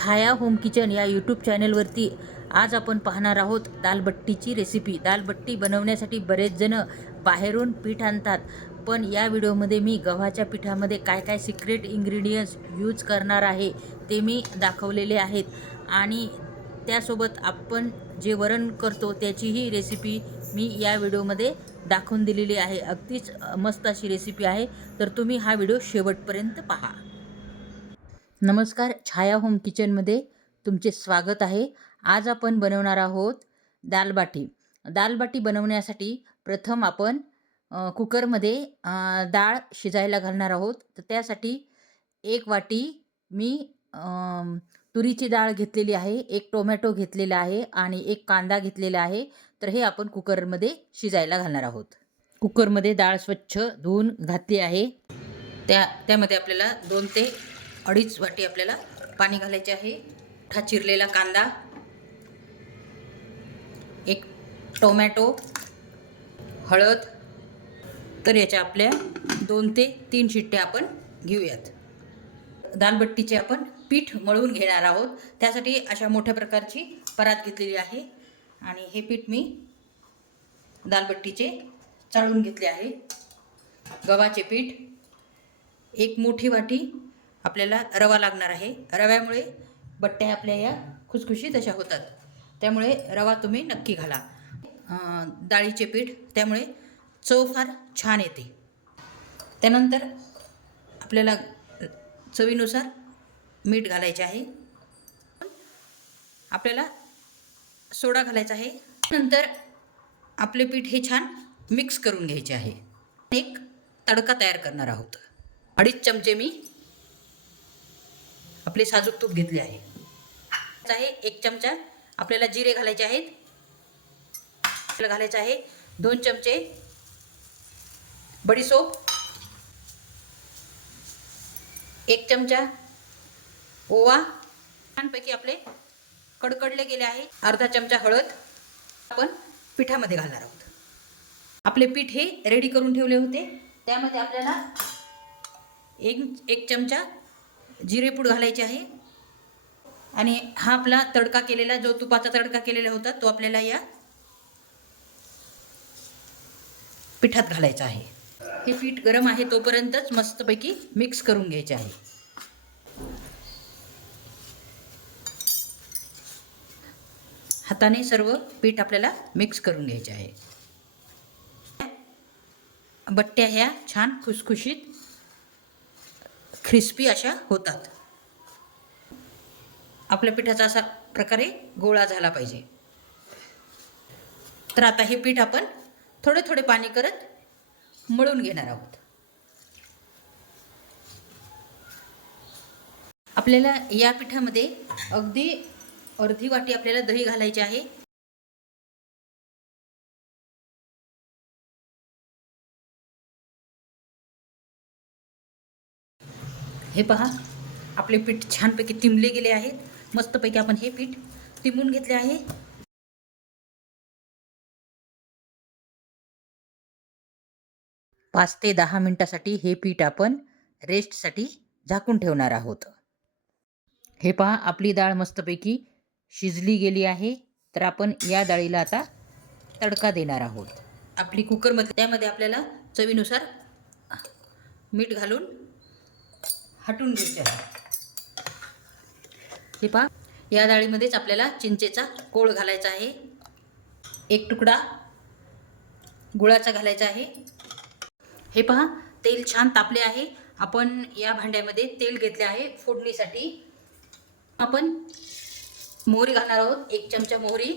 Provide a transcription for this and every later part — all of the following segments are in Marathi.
छाया होम किचन या यूट्यूब चॅनलवरती आज आपण पाहणार आहोत दालबट्टीची रेसिपी। दालबट्टी बनवण्यासाठी बरेच जण बाहेरून पीठ आणतात, पण या व्हिडिओमध्ये मी गव्हाच्या पिठामध्ये काय काय सिक्रेट इन्ग्रेडियंट्स यूज करणार आहे ते मी दाखवलेले आहेत आणि त्यासोबत आपण जे वरण करतो त्याचीही रेसिपी मी या व्हिडिओमध्ये दाखवून दिलेली आहे। अगदीच मस्त अशी रेसिपी आहे, तर तुम्ही हा व्हिडिओ शेवटपर्यंत पहा। नमस्कार, छाया होम किचनमध्ये तुमचे स्वागत आहे। आज आपण बनवणार आहोत दालबाटी। दालबाटी बनवण्यासाठी प्रथम आपण कुकरमध्ये डाळ शिजायला घालणार आहोत। तर त्यासाठी एक वाटी मी तुरीची डाळ घेतलेली आहे, एक टोमॅटो घेतलेला आहे आणि एक कांदा घेतलेला आहे। तर हे आपण कुकरमध्ये शिजायला घालणार आहोत। कुकरमध्ये डाळ स्वच्छ धुवून घातली आहे। त्यामध्ये आपल्याला 2 ते 2.5 वाटी आपल्याला पाणी घालायचे आहे। मोठा चिरलेला कांदा, एक टोमॅटो, हळद। तर याच्या आपल्या 2 ते 3 शिट्ट्या आपण घेऊयात। दालबट्टीचे आपण पीठ मळून घेणार आहोत। त्यासाठी अशा मोठ्या प्रकारची परात घेतलेली आहे आणि हे पीठ मी दालबट्टीचे चाळून घेतले आहे। गव्हाचे पीठ, एक मोठी वाटी आपल्याला रवा लागणार आहे। रव्यामुळे बट्ट्या आपल्या या खुसखुशीत अशा होतात, त्यामुळे रवा तुम्ही नक्की घाला। डाळीचे पीठ, त्यामुळे चव फार छान येते। त्यानंतर आपल्याला चवीनुसार मीठ घालायचे आहे। आपल्याला सोडा घालायचा आहे। नंतर आपले पीठ हे छान मिक्स करून घ्यायचे आहे। एक तडका तयार करणार आहोत। 2.5 चमचे मी आपले साजूक तूप घेतले आहे। 1 चमचा आपल्याला जिरे घालायचे आहेत। आपल्याला घालायचे आहे 2 चमचे बडीशोप, 1 चमचा ओवा। छानपैकी आपले कडकडले गेले आहे। अर्धा चमचा हळद आपण पिठामध्ये घालणार आहोत। आपले पीठ हे रेडी करून ठेवले होते, त्यामध्ये आपल्याला एक चमचा जिरेपूड घालायचे आहे आणि हा आपला तडका केलेला, जो तुपाचा तडका केलेला होता, तो आपल्याला या पिठात घालायचा आहे। हे पीठ गरम आहे तोपर्यंतच मस्तपैकी मिक्स करून घ्यायचे आहे। हाताने सर्व पीठ आपल्याला मिक्स करून घ्यायचे आहे। बट्ट्या ह्या छान खुसखुशीत क्रिस्पी अशा होतात। आपल्या पिठाचा असा प्रकारे गोळा झाला पाहिजे। तर आता हे पीठ आपण थोडे थोडे पाणी करत मळून घेणार आहोत। आपल्याला या पिठामध्ये अगदी अर्धी वाटी आपल्याला दही घालायचे आहे। हे पहा, आपले पीठ छानपैकी तिंबले गेले आहेत। मस्तपैकी आपण हे पीठ तिंबून घेतले आहे। 5 ते 10 मिनिटासाठी हे पीठ आपण रेस्टसाठी झाकून ठेवणार आहोत। हे पहा, आपली डाळ मस्तपैकी शिजली गेली आहे। तर आपण या डाळीला आता तडका देणार आहोत। आपली कुकरमध्ये, त्यामध्ये आपल्याला चवीनुसार मीठ घालून हटवून घ्यायचे आहे। हे पहा, या डाळीमध्येच आपल्याला चिंचेचा कोळ घालायचा आहे। 1 तुकडा गुळाचा घालायचा आहे। हे पहा, तेल छान तापले आहे। आपण या भांड्यामध्ये तेल घेतले आहे फोडणीसाठी। आपण मोहरी घालणार आहोत। 1 चमचा मोहरी,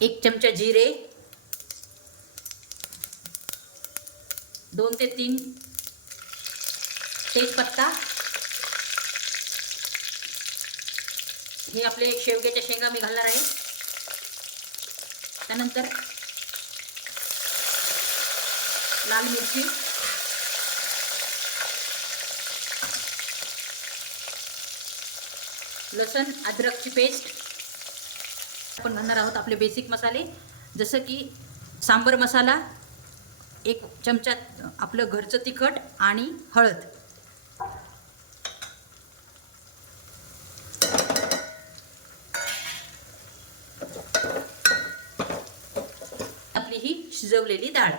1 चमचा जिरे, 2 ते 3 तेजपत्ता। हे आपले शेवग्याच्या शेंगा मी घालणार आहे। त्यानंतर लाल मिरची, लसूण अद्रकची पेस्ट। आपण घालणार आहोत आपले बेसिक मसाले, जसं की सांबर मसाला, 1 चमचा आपलं घरचं तिखट आणि हळद। शिजवलेली डाळ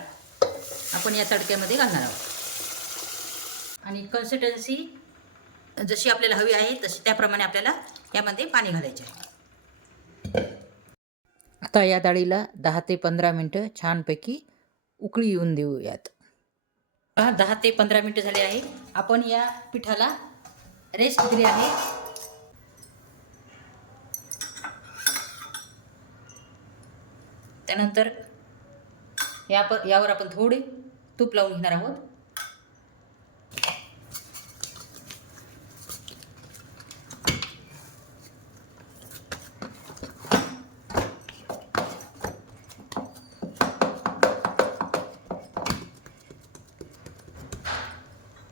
आपण या तडक्यामध्ये घालणार आहोत आणि कन्सिस्टन्सी जशी आपल्याला हवी आहे तशी त्याप्रमाणे आपल्याला यामध्ये पाणी घालायचे आहे. आता या डाळीला 10 ते 15 मिनटं छानपैकी उकळी येऊन देऊयात. 10 ते 15 मिनटं झाले आहे. आपण या पिठाला रेस्ट दिली आहे. त्यानंतर यावर आपण थोडे तूप लावून घेणार आहोत.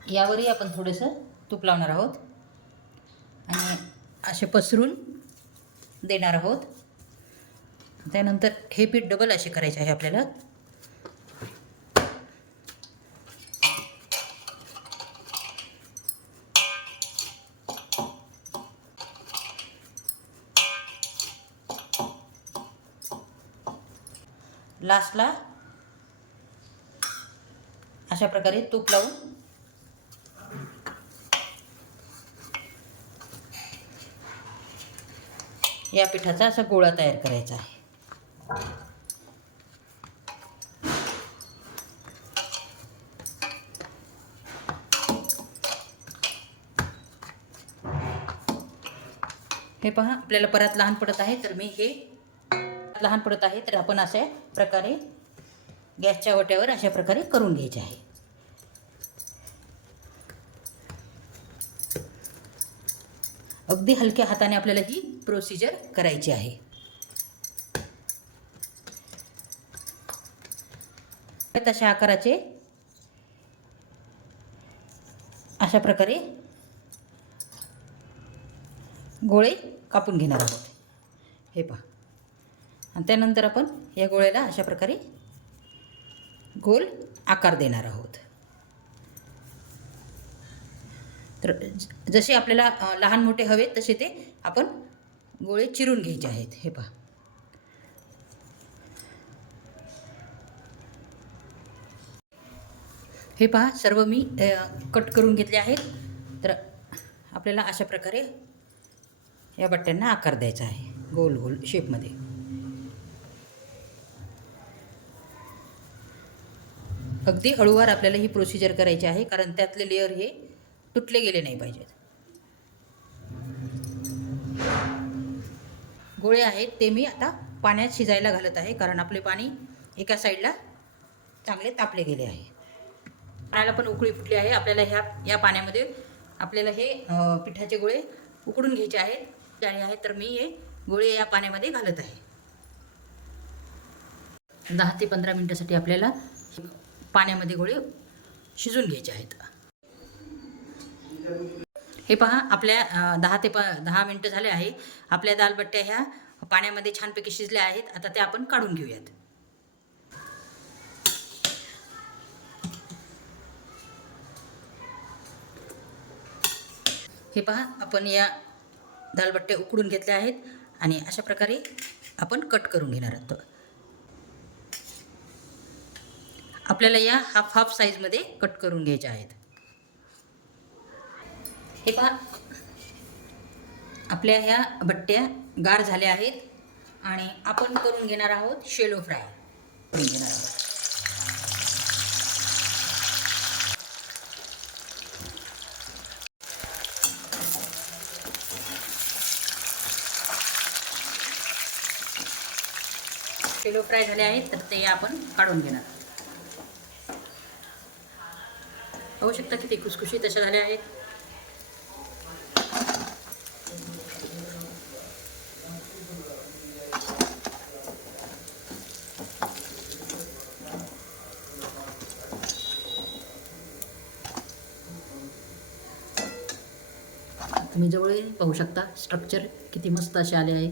यावरही आपण थोडंसं तूप लावणार आहोत आणि असे पसरून देणार आहोत. त्यानंतर हे पीठ डबल असे करायचे आहे आपल्याला. लास्टला अशा प्रकारे तूप लावून या पिठाचा असा गोळा तयार करायचा आहे. हे पहा आपल्याला परत लहान पडत आहे तर आपण अशा प्रकारे गॅसच्या वट्यावर अशा प्रकारे करून घ्यायचे आहे. अगदी हलक्या हाताने आपल्याला ही प्रोसिजर करायची आहे. तशा आकाराचे अशा प्रकारे गोळे कापून घेणार आहोत. हे पहा आणि त्यानंतर आपण या गोळ्याला अशा प्रकारे गोल आकार देणार आहोत. तर जसे आपल्याला लहान मोठे हवेत तसे ते आपण गोळे चिरून घ्यायचे आहेत. हे पहा सर्व मी कट करून घेतले आहेत. तर आपल्याला अशा प्रकारे या बट्ट्यांना आकार द्यायचा आहे गोल गोल शेपमध्ये. अगदी हळूवार आपल्याला ही प्रोसिजर करायची आहे कारण त्यातले लेअर हे तुटले गेले नाही पाहिजेत. गोळे आहेत ते मी आता पाण्यात शिजायला घालत आहे कारण आपले पाणी एका साईडला चांगले तापले गेले आहे. पाण्याला पण उकळी फुटली आहे. आपल्याला या पाण्यामध्ये आपल्याला हे पिठाचे गोळे उकडून घ्यायचे आहेत. तर मी हे गोळे या पाण्यामध्ये घालत आहे. 10 ते 15 मिनिटासाठी आपल्याला पाण्यामध्ये गोळे शिजून घ्यायचे आहेत. हे पहा आपल्या 10 मिनिटं झाले आहे. आपल्या दालबट्ट्या ह्या पाण्यामध्ये छानपैकी शिजल्या आहेत. आता त्या आपण काढून घेऊयात. हे पहा आपण या दालबट्ट्या उकडून घेतल्या आहेत आणि अशा प्रकारे आपण कट करून घेणार आहोत. आपल्याला या हाफ साईजमध्ये कट करून घ्यायच्या आहेत. हे पहा आपल्या ह्या बट्ट्या गार झाल्या आहेत आणि आपण करून घेणार आहोत शेलो फ्राय करून घेणार आहोत. शेलो फ्राय झाले आहेत तर ते आपण काढून घेणार. पाहू शकता किती खुसखुशीत अशा झाल्या आहेत. तुम्ही जवळ पाहू शकता स्ट्रक्चर किती मस्त असे आले आहे.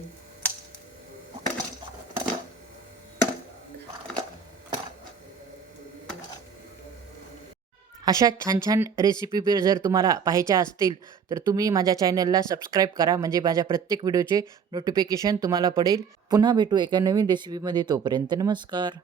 अशा छान छान रेसिपी जर तुम्हाला पाहायच्या असतील तर तुम्ही माझ्या चॅनलला सबस्क्राईब करा म्हणजे माझ्या प्रत्येक व्हिडिओचे नोटिफिकेशन तुम्हाला पडेल. पुन्हा भेटू एका नवीन रेसिपीमध्ये. तोपर्यंत नमस्कार.